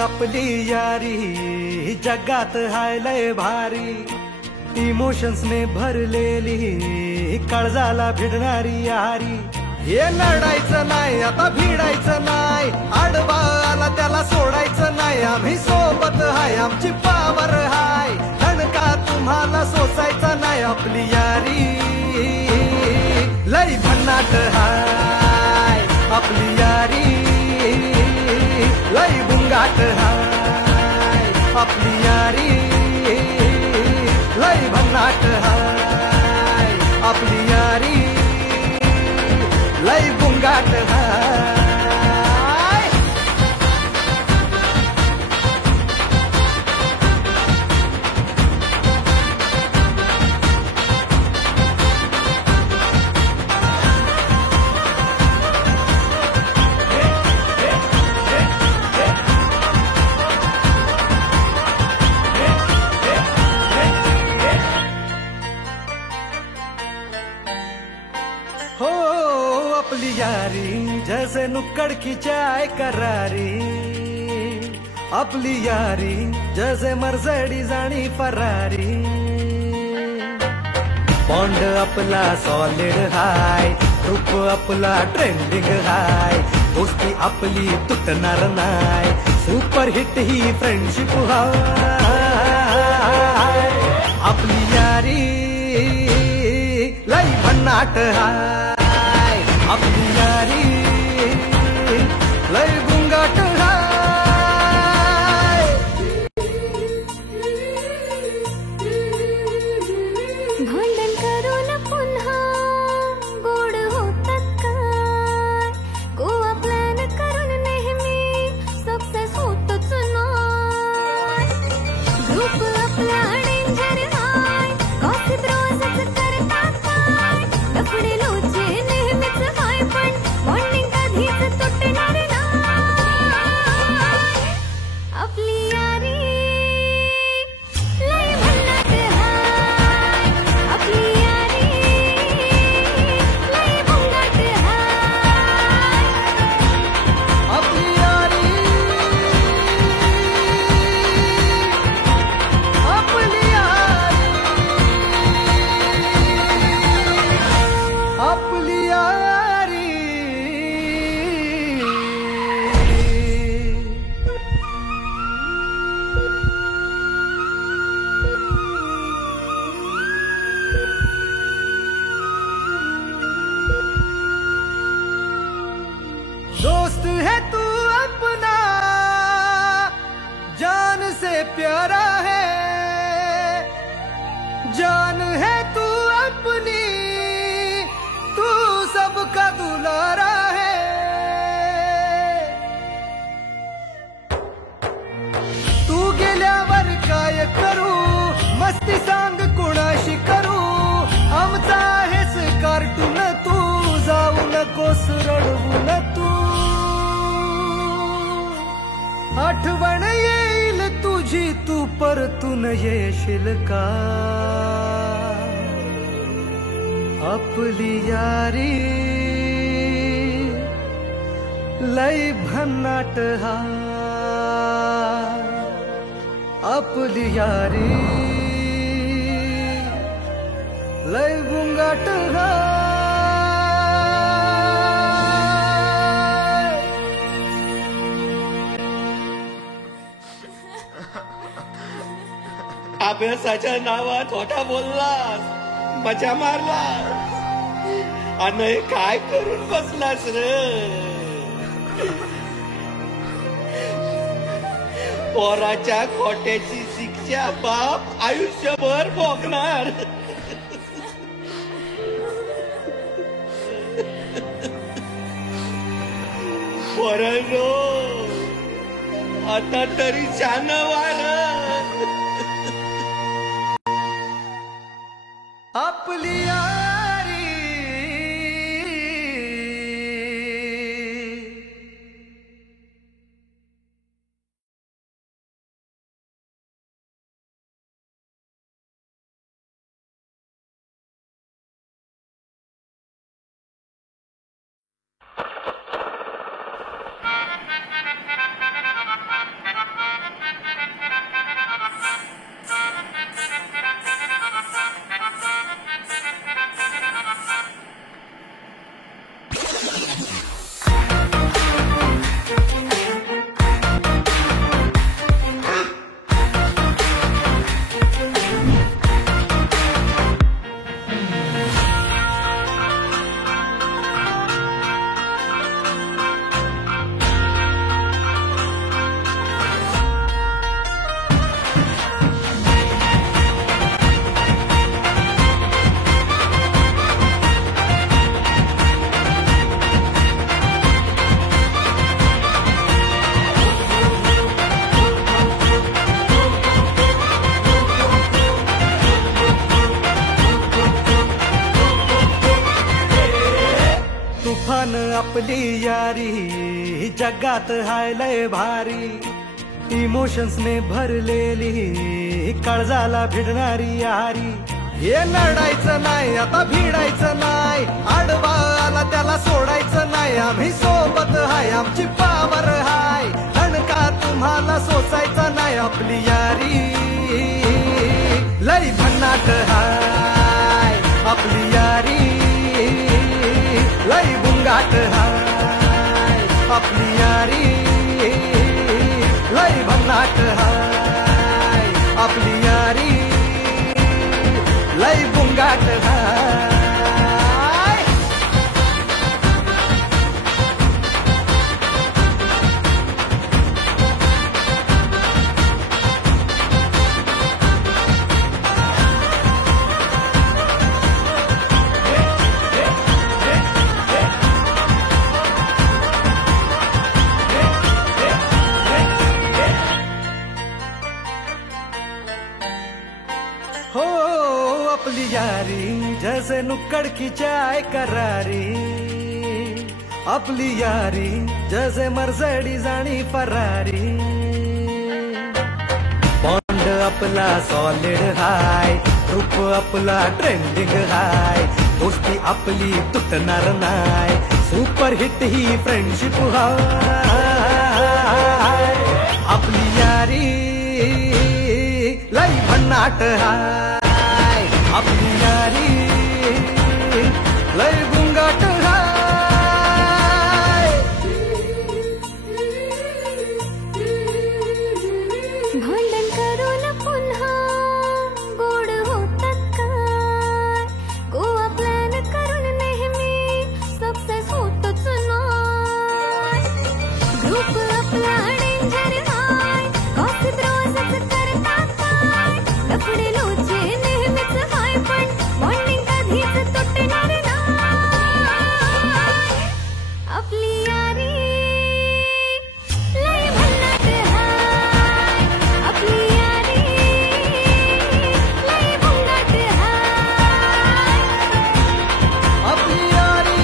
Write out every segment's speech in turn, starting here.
आपली यारी जगात हाय लय भारी, इमोशन्स ने भरलेली काळजाला भिडणारी यारी. हे लढायचं नाही आता भिडायचं नाही, आडवा आला त्याला सोडायचं नाही. आम्ही सोबत हाय आमची पावर हाय, धणका तुम्हाला सोसायचा नाही. आपली यारी लय भन्नाट हाय, आपली यारी लय बुंगाट हाय. आपली यारी लय भन्नाट हाय, आपली यारी लय बुंगाट हाय. अपनी यारी जैसे नुक्कड़ की चाय करारी, आपली यारी जैसे मर्सिडीज आणि फरारी. बॉन्ड आपला सॉलिड हाय, ग्रुप आपला ट्रेंडिंग हाय, दोस्ती आपली तुटणार नाय, सुपर हिट ही फ्रेंडशिप हाय. आपली यारी लय भन्नाट हाय, आपली यारी लय बुंगाट हाय. भांडण करून पुन्हा गोड होतात काय, गोवा प्लॅन करून नेहमी सक्सेस होतच नाय. ग्रुप आपला डेंजर हाय, गॉसिप रोजच करतात काय, लफडे लोचे नेहमीच हाय, पण बॉन्डिंग कधीच तुटणार नाय. आपली यारी लय भन्नाट हाय, आपली यारी लय बुंगाट हाय. आपली यारी आपली यारी आपली यारी. दोस्त है तू अपना, जान से प्यारा है, जान है तू अपनी, तू सबका दुलारा है. तू गेल्यावर काय करू, मस्ती सांग कुणाशी करू, आमचा आहेस कार्टून तू, जाऊ नकोस रडवून तू. आठवण येईल तुझी तू परतून येशील का, आपली यारी लय भन्नाट हाय, आपली यारी लय बुंगाट हाय. अभ्यासाच्या नावात खोटा बोललास, मजा मारलास आणि काय करून बसलास रे. पोराच्या खोट्याची शिक्षा बाप आयुष्यभर भोगणार. पोरांनो आता तरी शान वार. आपली यारी जान आपली यारी जगात हाय लय भारी, इमोशन्स ने भरलेली काळजाला भिडणारी यारी. हे लढायचं नाही आता भिडायचं नाही, आडवा आला त्याला सोडायचं नाही. आम्ही सोबत हाय आमची पावर हाय, दणका तुम्हाला सोसायचा नाही. आपली यारी लय भन्नाट हाय, आपली यारी लय बुंगाट हाय. आपली यारी लय भन्नाट हाय, आपली यारी लय बुंगाट हाय. हो अपनी यारी जैसे नुक्कड़ की चाय करारी, अपनी यारी जैसे मर्सिडीज आणि फरारी. बॉन्ड आपला सॉलिड हाय, ग्रुप आपला ट्रेंडिंग हाय, दोस्ती आपली तुटणार नाय, सुपर हिट ही फ्रेंडशिप हाय. आपली यारी लय भन्नाट हाय, आपली यारी लय बुंगाट हाय. भांडण करून पुन्हा गोड होतात काय, गोवा प्लॅन करून नेहमी सक्सेस होतच नाही. ग्रुप आपला डेंजर हाय, गॉसिप रोजच करतात काय, लफडे लोचे नेहमीच हाय, पण बॉन्डिंग कधीच तुटणार नाही. आपली यारी लय भन्नाट हाय, आपली यारी लय बुंगाट हाय. आपली यारी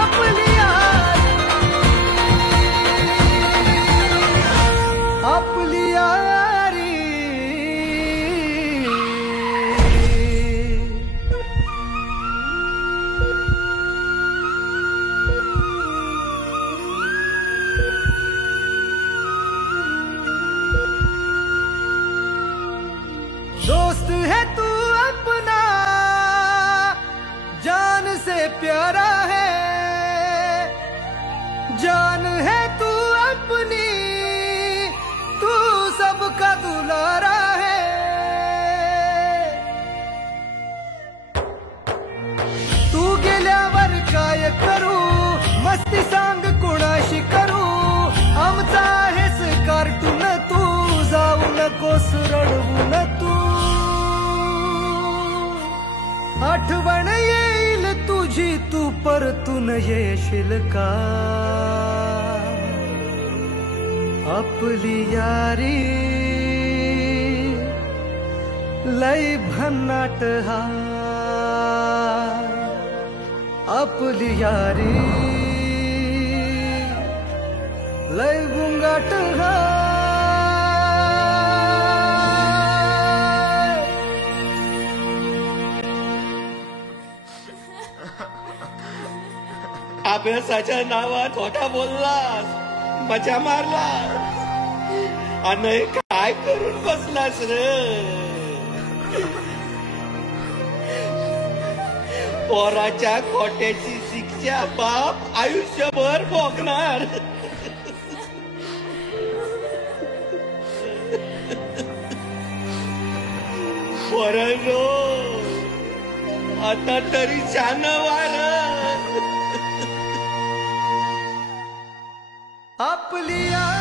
आपली यारी आपली यारी. दोस्त है तू अपना, जान से प्यारा है, जान है तू अपनी, तू सबका दुलारा है. तू गेल्यावर काय करू, मस्ती सांग कोणाशी करू, आमचा आहेस कार्टून तू, जाऊ नकोस रडवून तू. आठवण येईल तुझी तू परतून येशील का, आपली यारी लय भन्नाट हाय, आपली यारी लय बुंगाट हाय. अभ्यासाच्या नावात खोटा बोललास, मजा मारलास आणि काय करून बसलास रे. पोराच्या खोट्याची शिक्षा बाप आयुष्यभर भोगणार. पोरांनो आता तरी छान वार. आपली यारी